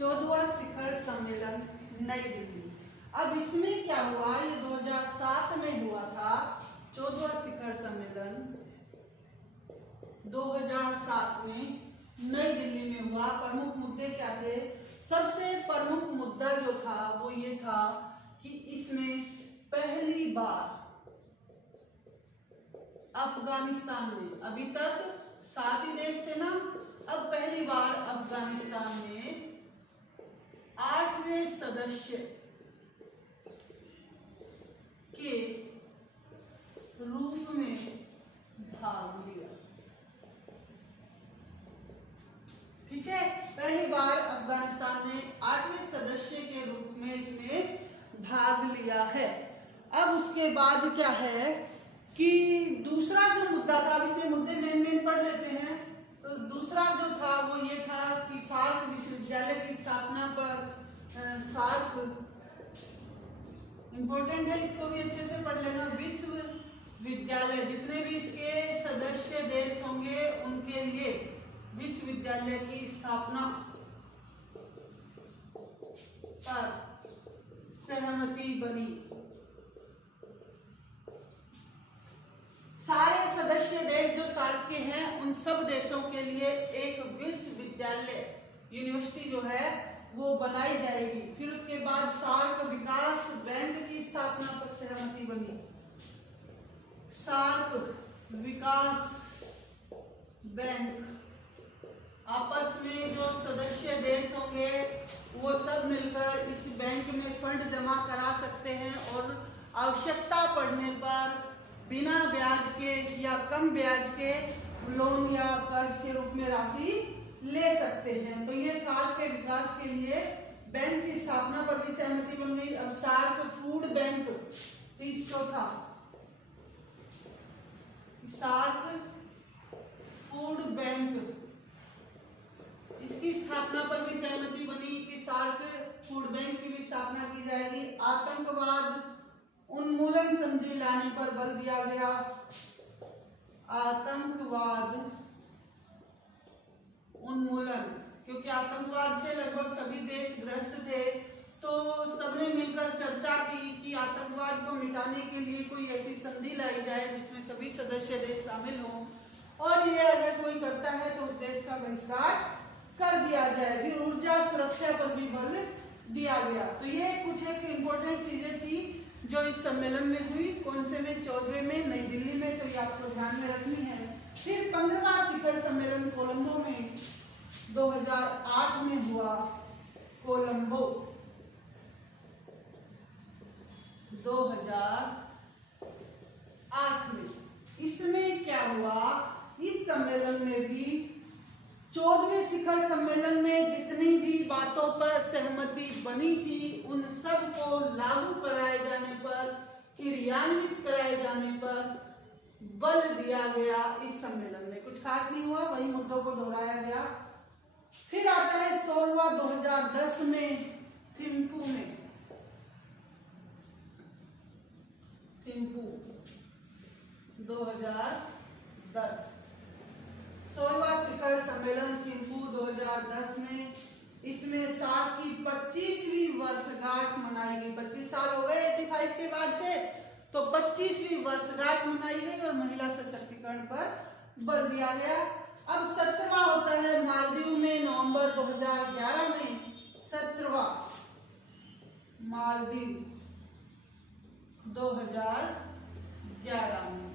14वां शिखर सम्मेलन नई दिल्ली। अब इसमें क्या हुआ, ये 2007 में हुआ था। 14वां शिखर सम्मेलन 2007 में नई दिल्ली में हुआ। प्रमुख मुद्दे क्या थे? सबसे प्रमुख मुद्दा जो था वो ये था कि इसमें पहली बार अफगानिस्तान में, अभी तक 7 ही देश थे ना, अब पहली बार अफगानिस्तान में 8वें सदस्य के रूप में भाग लिया। ठीक है, पहली बार अफगानिस्तान ने 8वें सदस्य के रूप में इसमें भाग लिया है। अब उसके बाद क्या है कि दूसरा जो मुद्दा था, अब इसमें मुद्दे मेन पढ़ लेते हैं। तो दूसरा जो था वो ये था कि सार्क विश्वविद्यालय की स्थापना पर, सार्क इंपॉर्टेंट है, इसको भी अच्छे से पढ़ लेना। विश्वविद्यालय, जितने भी इसके सदस्य देश होंगे उनके लिए विश्वविद्यालय की स्थापना पर सहमति बनी। सारे सदस्य देश जो सार्क के हैं उन सब देशों के लिए एक विश्वविद्यालय, यूनिवर्सिटी जो है वो बनाई जाएगी। फिर उसके बाद सार्क विकास बैंक की स्थापना पर सहमति बनी। सार्क विकास बैंक, आपस में जो सदस्य देश होंगे वो सब मिलकर इस बैंक में फंड जमा करा सकते हैं और आवश्यकता पड़ने पर बिना ब्याज के या कम ब्याज के लोन या कर्ज के रूप में राशि ले सकते हैं। तो ये सार्क के विकास के लिए बैंक की स्थापना पर भी सहमति बन गई। अब SAARC food bank, 34, SAARC food bank, इसकी स्थापना पर भी सहमति बनी कि सार्क फूड बैंक की भी स्थापना की जाएगी। आतंकवाद उन्मूलन संधि लाने पर बल दिया गया। आतंकवाद उन्मूलन, क्योंकि आतंकवाद से लगभग सभी देश ग्रस्त थे, तो सबने मिलकर चर्चा की कि आतंकवाद को मिटाने के लिए कोई ऐसी संधि लाई जाए जिसमें सभी सदस्य देश शामिल हों, और ये अगर कोई करता है तो उस देश का बहिष्कार कर दिया जाए। फिर ऊर्जा सुरक्षा पर भी बल दिया गया। तो ये कुछ एक इम्पोर्टेंट चीजें थी जो इस सम्मेलन में हुई। कौन से में? 14वें में नई दिल्ली में, तो ये आपको ध्यान में रखनी है। फिर 15वां शिखर सम्मेलन कोलंबो में 2008 में हुआ। कोलंबो 2008 में, इसमें क्या हुआ? इस सम्मेलन में भी 14वें शिखर सम्मेलन में जितनी भी बातों पर सहमति बनी थी उन सब को लागू कराए जाने पर, क्रियान्वित कराए जाने पर बल दिया गया। इस सम्मेलन में कुछ खास नहीं हुआ, वही मुद्दों को दोहराया गया। फिर आता है 16वां 2010 में थिम्पू में, थिम्पू 2010, 16वां शिखर सम्मेलन थिम्पू 2010 में। इसमें सार्क की 25वीं वर्षगांठ मनाई गई। 25 साल हो गए 85 के बाद से, तो 25वीं वर्षगांठ मनाई गई और महिला सशक्तिकरण पर बल दिया गया। अब 17वां होता है मालदीव में नवंबर 2011 में। 17वां मालदीव 2011 में।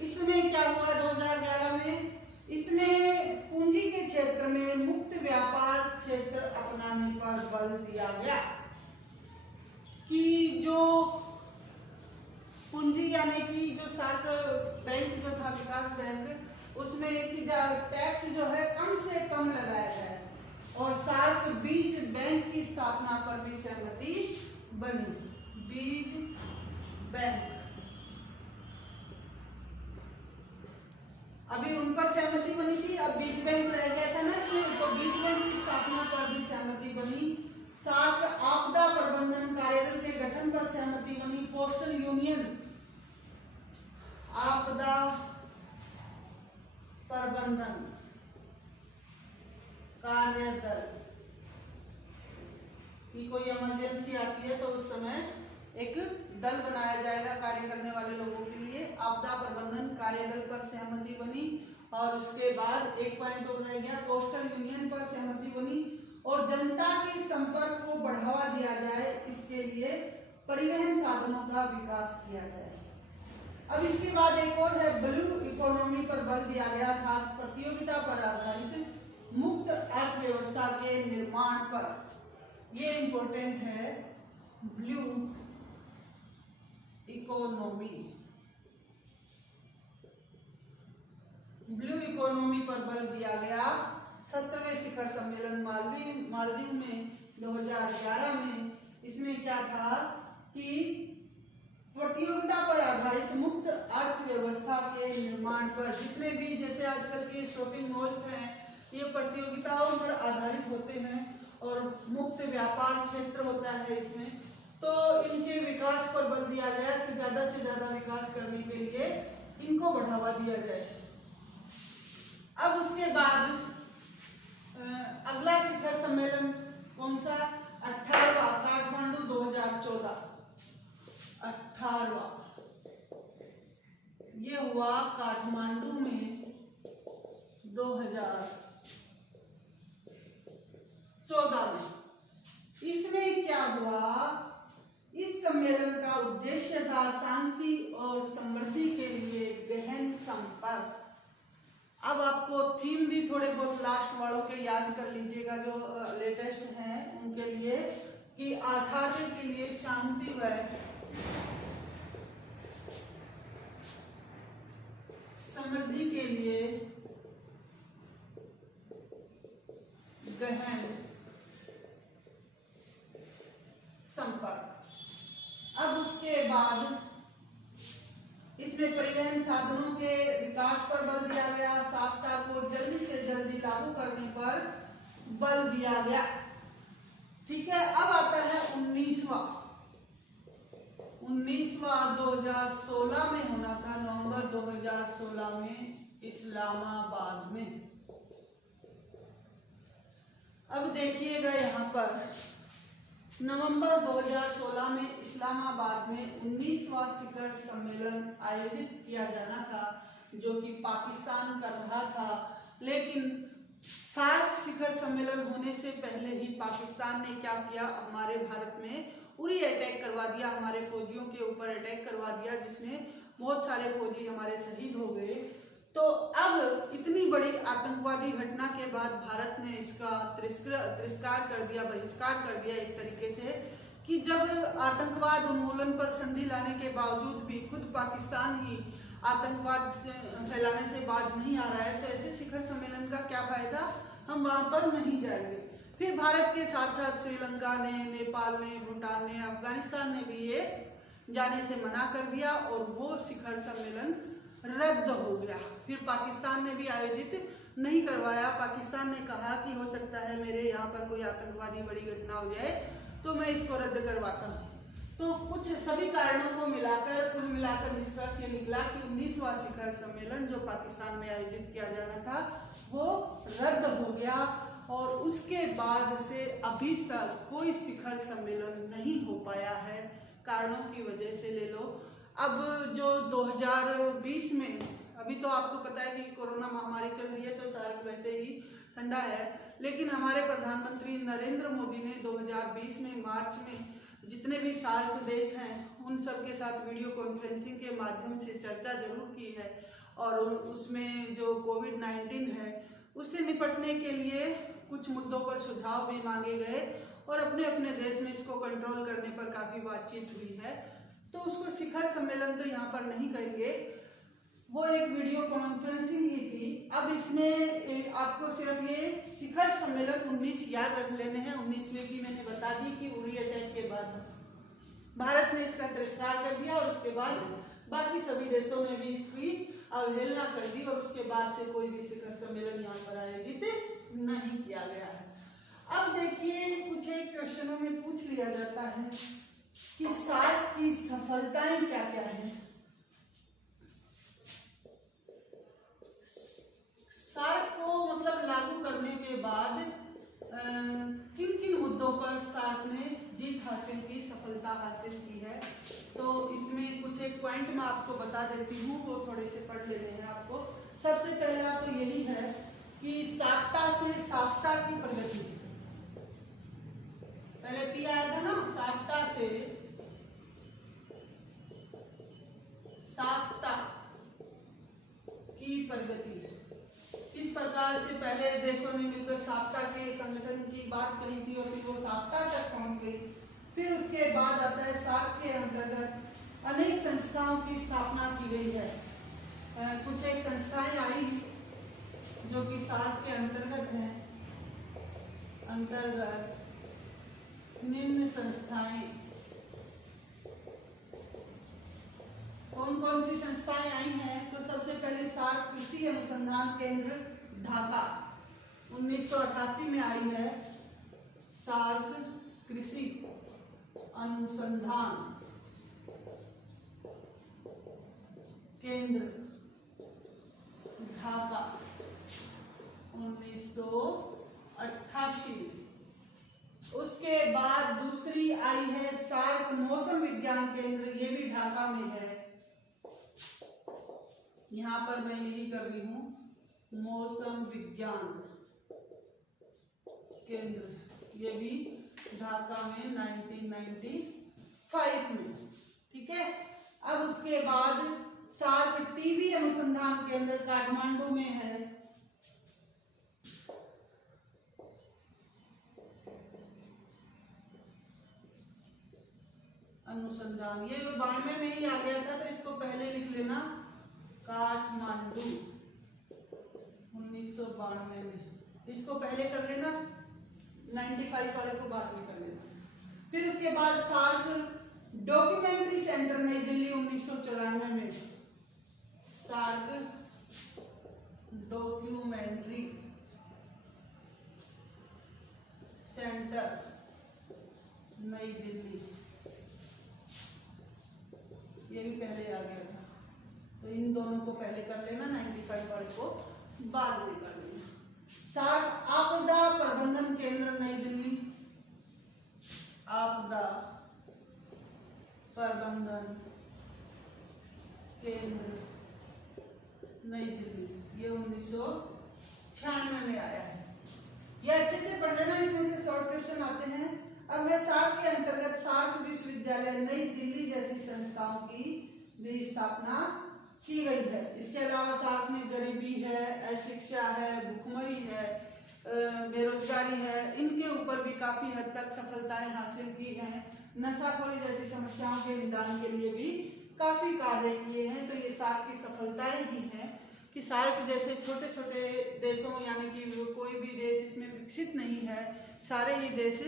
इसमें क्या हुआ 2011 में? इसमें पूंजी के क्षेत्र में मुक्त व्यापार क्षेत्र अपनाने पर बल दिया गया कि जो पूंजी यानी कि जो सार्क बैंक जो था, विकास बैंक, उसमें टैक्स जो है कम से कम लगाया जाए, और सार्क बीज बैंक की स्थापना पर भी सहमति बनी। बीज बैंक, अभी उन पर सहमति बनी थी, अब बीज बैंक रह गया था ना इसमें, तो बीज बैंक की स्थापना पर भी सहमति बनी। सार्क आपदा प्रबंधन कार्यदल के गठन पर सहमति बनी। पोस्टल यूनियन आपदा प्रबंधन कार्यदल कि कोई इमरजेंसी आती है तो उस समय एक दल बनाया जाएगा कार्य करने वाले लोगों के लिए। आपदा प्रबंधन कार्यदल पर सहमति बनी और उसके बाद एक पॉइंट और रह गया, कोस्टल यूनियन पर सहमति बनी और जनता के संपर्क को बढ़ावा दिया जाए, इसके लिए परिवहन साधनों का विकास किया जाए। अब इसके बाद एक और है, ब्लू इकोनॉमी पर बल दिया गया था, प्रतियोगिता पर आधारित मुक्त अर्थव्यवस्था के निर्माण पर। ये इंपॉर्टेंट है, ब्लू इकोनॉमी, ब्लू इकोनॉमी पर बल दिया गया। 17वें शिखर सम्मेलन मालदीव में 2011 में, इसमें क्या था कि प्रतियोगिता पर आधारित मुक्त अर्थव्यवस्था के निर्माण पर, जितने भी जैसे आजकल के शॉपिंग मॉल्स हैं ये प्रतियोगिताओं पर आधारित होते हैं और मुक्त व्यापार क्षेत्र होता है इसमें, तो इनके विकास पर बल दिया गया कि ज्यादा से ज्यादा विकास करने के लिए इनको बढ़ावा दिया जाए। अब उसके बाद अगला शिखर सम्मेलन कौन सा, 18वां काठमांडू 2014, 18वां ये हुआ काठमांडू में 2014 में। इसमें क्या हुआ, इस सम्मेलन का उद्देश्य था शांति और समृद्धि के लिए गहन संपर्क। अब आपको थीम भी थोड़े बहुत लास्ट वालों के याद कर लीजिएगा जो लेटेस्ट हैं उनके लिए, कि 18वें के लिए शांति व समृद्धि के लिए गहन संपर्क। अब उसके बाद इसमें परिवहन साधनों के विकास पर बल दिया गया, साफ्टा को जल्दी से जल्दी लागू करने पर बल दिया गया। ठीक है, अब आता है 19वां 2016 में होना था, नवंबर 2016 में इस्लामाबाद में। अब देखिएगा यहाँ पर नवंबर 2016 में इस्लामाबाद में 19वां शिखर सम्मेलन आयोजित किया जाना था, जो कि पाकिस्तान कर रहा था, लेकिन 7 शिखर सम्मेलन होने से पहले ही पाकिस्तान ने क्या किया, हमारे भारत में उरी अटैक करवा दिया, हमारे फौजियों के ऊपर अटैक करवा दिया, जिसमें बहुत सारे फौजी हमारे शहीद हो गए। तो अब इतनी बड़ी आतंकवादी घटना के बाद भारत ने इसका तिरस्कार कर दिया, बहिष्कार कर दिया एक तरीके से, कि जब आतंकवाद उन्मूलन पर संधि लाने के बावजूद भी खुद पाकिस्तान ही आतंकवाद फैलाने से बाज नहीं आ रहा है, तो ऐसे शिखर सम्मेलन का क्या फायदा, हम वहां पर नहीं जाएंगे। फिर भारत के साथ साथ श्रीलंका ने, नेपाल ने, भूटान ने, अफगानिस्तान ने भी ये जाने से मना कर दिया और वो शिखर सम्मेलन रद्द हो गया। फिर पाकिस्तान ने भी आयोजित नहीं करवाया। पाकिस्तान ने कहा कि हो सकता है मेरे यहाँ पर कोई आतंकवादी बड़ी घटना हो जाए तो मैं इसको रद्द करवाता हूँ। तो कुछ सभी कारणों को मिलाकर कुल मिलाकर निष्कर्ष ये निकला कि 19वां शिखर सम्मेलन जो पाकिस्तान में आयोजित किया जाना था वो रद्द हो गया और उसके बाद से अभी तक कोई शिखर सम्मेलन नहीं हो पाया है, कारणों की वजह से ले लो। अब जो 2020 में, अभी तो आपको पता है कि कोरोना महामारी चल रही है तो सार्क वैसे ही ठंडा है, लेकिन हमारे प्रधानमंत्री नरेंद्र मोदी ने 2020 में मार्च में जितने भी सार्क देश हैं उन सब के साथ वीडियो कॉन्फ्रेंसिंग के माध्यम से चर्चा जरूर की है और उसमें जो कोविड-19 है उससे निपटने के लिए कुछ मुद्दों पर सुझाव भी मांगे गए और अपने अपने देश में इसको कंट्रोल करने पर काफ़ी बातचीत हुई है। तो उसको शिखर सम्मेलन तो यहाँ पर नहीं कहेंगे, वो एक वीडियो कॉन्फ्रेंसिंग ही थी। अब इसमें आपको सिर्फ ये शिखर सम्मेलन 19 याद रख लेने हैं। 19वें की मैंने बता दी कि उरी अटैक के बाद भारत ने इसका तिरस्कार कर दिया और उसके बाद बाकी सभी देशों ने भी इसकी अवहेलना कर दी और उसके बाद से कोई भी शिखर सम्मेलन यहाँ पर आयोजित नहीं किया गया है। अब देखिए कुछ एक क्वेश्चनों में पूछ लिया जाता है कि सार्क की सफलताएं क्या क्या हैं। सार्क को मतलब लागू करने के बाद किन किन मुद्दों पर सार्क ने जीत हासिल की, सफलता हासिल की है। तो इसमें कुछ एक पॉइंट मैं आपको बता देती हूँ, वो थोड़े से पढ़ लेने हैं आपको। सबसे पहला तो यही है कि साफ्टा से साफ्टा की प्रगति। पहले पी आया था ना, साफ्टा से साफ्टा की प्रगति। इस प्रकार से पहले देशों ने मिलकर साफ्टा के संगठन की बात कही थी और फिर वो साफ्टा तक पहुंच गई। फिर उसके बाद आता है सार्क के अंतर्गत अनेक संस्थाओं की स्थापना की गई है। कुछ एक संस्थाएं आई जो कि सार्क के अंतर्गत हैं। अंतर्गत निम्न संस्थाएं, कौन कौन सी संस्थाएं आई हैं? तो सबसे पहले सार्क कृषि अनुसंधान केंद्र ढाका 1988 में आई है। सार्क कृषि अनुसंधान केंद्र ढाका 1988। उसके बाद दूसरी आई है सार्क मौसम विज्ञान केंद्र, ये भी ढाका में है। यहां पर मैं यही कर रही हूं, मौसम विज्ञान केंद्र, ये भी ढाका में 1995 में। ठीक है। अब उसके बाद सार्क टीबी अनुसंधान केंद्र काठमांडू में है। अनुसंधान, ये 92 में ही आ गया था, तो इसको पहले लिख लेना, काठमांडू 1992 में। इसको पहले कर लेना, 95 वाले को बाद में कर लेना। फिर उसके बाद सार्क डॉक्यूमेंट्री सेंटर नई दिल्ली 1994 में। सार्क डॉक्यूमेंट्री सेंटर नई दिल्ली, ये भी पहले आ गया था, तो इन दोनों को पहले कर लेना, 95 वाले को बाद में कर लेना। सार्क आपदा प्रबंधन केंद्र नई दिल्ली, आपदा प्रबंधन केंद्र नई दिल्ली, ये 1996 में आया है। ये अच्छे से पढ़ लेना, इसमें से शॉर्ट क्वेश्चन आते हैं। अब है सार्क के अंतर्गत सार्क विश्वविद्यालय नई दिल्ली जैसी संस्थाओं की भी स्थापना की गई है। इसके अलावा सार्क में गरीबी है, अशिक्षा है, भुखमरी है, बेरोजगारी है, इनके ऊपर भी काफी हद तक सफलताएं हासिल की हैं। नशाखोरी जैसी समस्याओं के निदान के लिए भी काफी कार्य किए हैं। तो ये सार्क की सफलताएं ही हैं कि सार्क जैसे छोटे छोटे देशों, यानी कि कोई भी देश इसमें विकसित नहीं है, सारे ही देश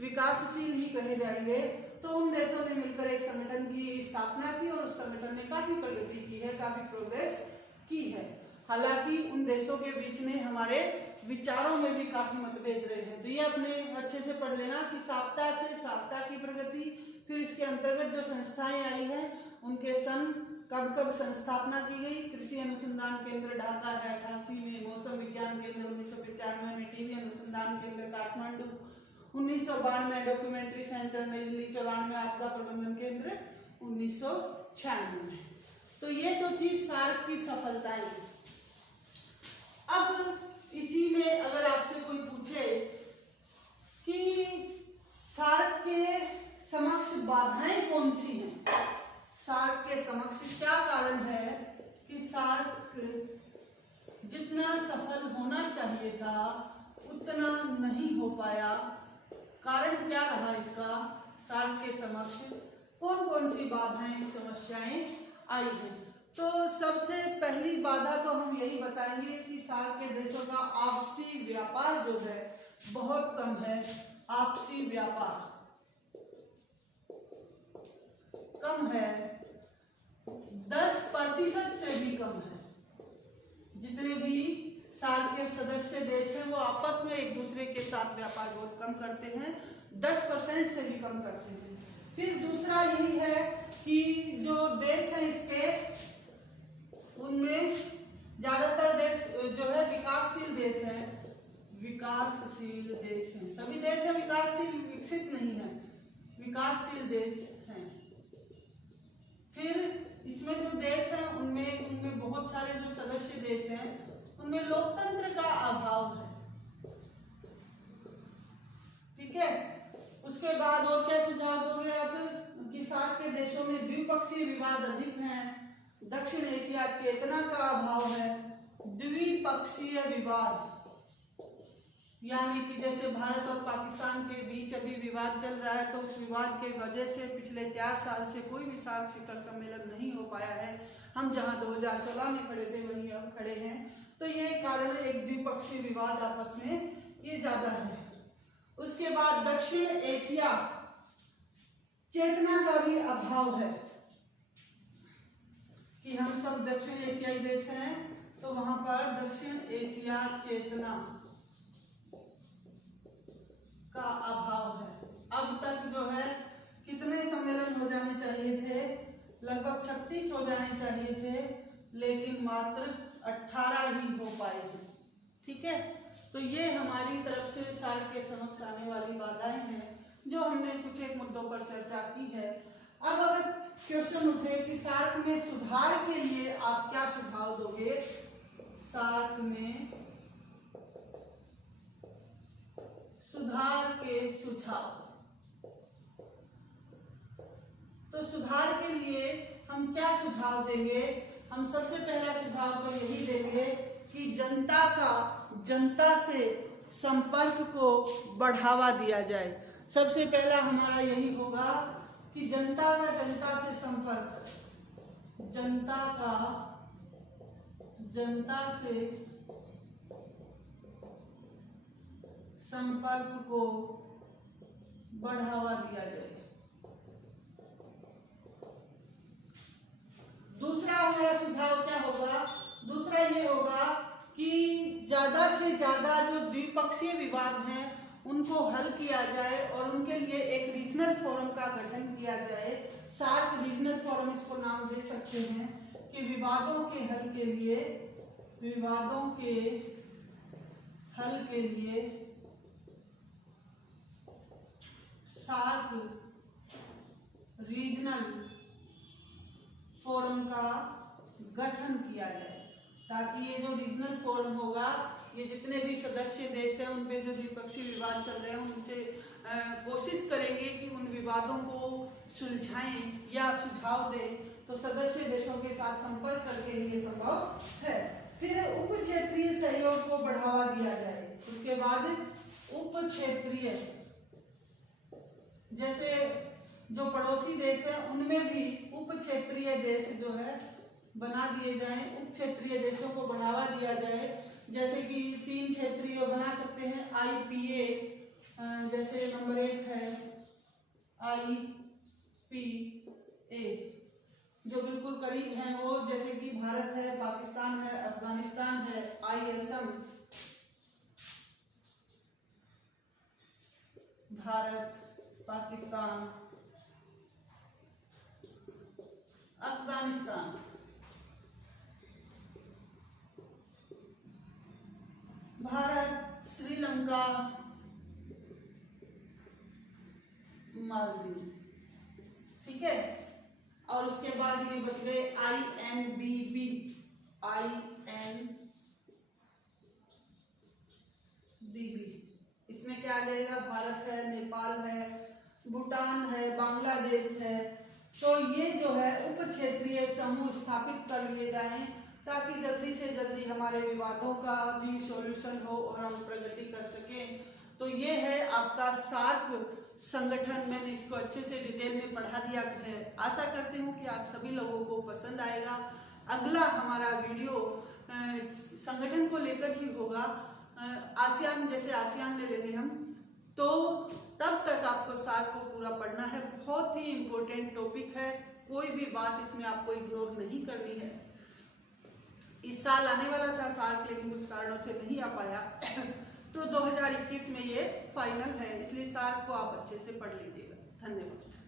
विकासशील ही कहे जाएंगे, तो उन देशों ने मिलकर एक संगठन की स्थापना की और उस संगठन ने काफी प्रगति की है, काफी प्रोग्रेस की है। हालांकि उन देशों के बीच में हमारे विचारों में भी काफी मतभेद रहे हैं। तो ये अपने अच्छे से पढ़ लेना कि साफ्टा से साफ्टा की प्रगति, फिर इसके अंतर्गत जो संस्थाएं आई हैं उनके सन कब कब संस्थापना की गई। कृषि अनुसंधान केंद्र ढाका है 88 में, मौसम विज्ञान केंद्र 1995 में, टीबी अनुसंधान केंद्र काठमांडू 1992, डॉक्यूमेंट्री सेंटर नई दिल्ली 94, आपदा प्रबंधन केंद्र 1996 में। तो ये तो थी सार्क की सफलताएं। अब इसी में अगर आपसे कोई पूछे कि सार्क के समक्ष बाधाएं कौन सी हैं, सार्क के समक्ष क्या कारण है कि सार्क जितना सफल होना चाहिए था उतना नहीं हो पाया, कारण क्या रहा इसका? सार्क के समक्ष कौन कौन सी बाधाएं, समस्याएं आई हैं? तो सबसे पहली बाधा तो हम यही बताएंगे कि सार्क के देशों का आपसी व्यापार जो है बहुत कम है। आपसी व्यापार कम है, 10% से भी कम है। जितने भी सार्क के सदस्य देश हैं वो आपस में एक दूसरे के साथ व्यापार बहुत कम करते हैं, 10% से भी कम करते हैं। फिर दूसरा यही है कि जो देश है इसके, उनमें ज्यादातर देश जो है विकासशील देश है, विकासशील देश हैं। सभी देश हैं विकासशील, विकसित नहीं है, विकासशील देश हैं। फिर इसमें जो देश हैं उनमें बहुत सारे जो सदस्य देश हैं उनमें लोकतंत्र का अभाव है। ठीक है, उसके बाद और क्या सुझाव दोगे आप कि सार्क के देशों में द्विपक्षीय विवाद अधिक हैं, दक्षिण एशिया चेतना का अभाव है। द्विपक्षीय विवाद यानी कि जैसे भारत और पाकिस्तान के बीच अभी विवाद चल रहा है, तो उस विवाद के वजह से पिछले 4 साल से कोई भी सार्क शिखर सम्मेलन नहीं हो पाया है। हम जहां 2016 में खड़े थे वहीं अब खड़े हैं, तो ये कारण है, एक द्विपक्षीय विवाद आपस में ये ज्यादा है। उसके बाद दक्षिण एशिया चेतना का भी अभाव है कि हम सब दक्षिण एशियाई देश हैं, तो वहां पर दक्षिण एशिया चेतना का अभाव है। अब तक जो है कितने सम्मेलन हो जाने चाहिए थे, लगभग 36 हो जाने चाहिए थे, लेकिन मात्र 18 ही हो पाए हैं। ठीक है, तो ये हमारी तरफ से सार्क के समक्ष आने वाली बाधाएं हैं जो हमने कुछ एक मुद्दों पर चर्चा की है। अब अगर क्वेश्चन उठे कि सार्क में सुधार के लिए आप क्या सुझाव दोगे, सार्क में सुधार के सुझाव, तो सुधार के लिए हम क्या सुझाव देंगे? हम सबसे पहला सुझाव तो यही देंगे कि जनता से संपर्क को बढ़ावा दिया जाए। सबसे पहला हमारा यही होगा कि जनता से संपर्क, जनता से संपर्क को बढ़ावा दिया जाए। दूसरा हमारा सुझाव क्या होगा? दूसरा ये होगा कि ज्यादा से ज्यादा जो द्विपक्षीय विवाद हैं उनको हल किया जाए और उनके लिए एक रीजनल फोरम का गठन किया जाए। सार्क रीजनल फोरम इसको नाम दे सकते हैं कि विवादों के हल के लिए सार्क रीजनल फोरम का गठन किया जाए, ताकि ये जो रीजनल फोरम होगा, ये जितने भी सदस्य देश हैं उनपे जो द्विपक्षीय विवाद चल रहे हैं उनसे कोशिश करेंगे कि उन विवादों को सुलझाएं या सुझाव दें, तो सदस्य देशों के साथ संपर्क करके ये संभव है। फिर उप क्षेत्रीय सहयोग को बढ़ावा दिया जाए। उसके बाद उप क्षेत्रीय, जैसे जो पड़ोसी देश है उनमें भी उप क्षेत्रीय देश जो है बना दिए जाएं, उप क्षेत्रीय देशों को बढ़ावा दिया जाए। जैसे कि 3 क्षेत्रीय बना सकते हैं, IPA, जैसे नंबर 1 है IPA, जो बिल्कुल करीब हैं वो, जैसे कि भारत है, पाकिस्तान है, अफगानिस्तान है, ISM, भारत, पाकिस्तान, अफगानिस्तान, भारत, श्रीलंका, मालदीव। ठीक है, और उसके बाद ये बच गए INBB, इसमें क्या आ जाएगा? भारत है, नेपाल है, भूटान है, बांग्लादेश है। तो ये जो है उप क्षेत्रीय समूह स्थापित कर लिए जाएं, ताकि जल्दी से जल्दी हमारे विवादों का भी सॉल्यूशन हो और हम प्रगति कर सकें। तो ये है आपका सार्क संगठन। मैंने इसको अच्छे से डिटेल में पढ़ा दिया है। आशा करती हूँ कि आप सभी लोगों को पसंद आएगा। अगला हमारा वीडियो संगठन को लेकर ही होगा। आसियान, जैसे आसियान ले लेंगे हम, तो तब तक आपको सार्क को पूरा पढ़ना है। बहुत ही इम्पोर्टेंट टॉपिक है, कोई भी बात इसमें आपको इग्नोर नहीं करनी है। इस साल आने वाला था सार्क, लेकिन कुछ कारणों से नहीं आ पाया तो 2021 में ये फाइनल है, इसलिए सार्क को आप अच्छे से पढ़ लीजिएगा। धन्यवाद।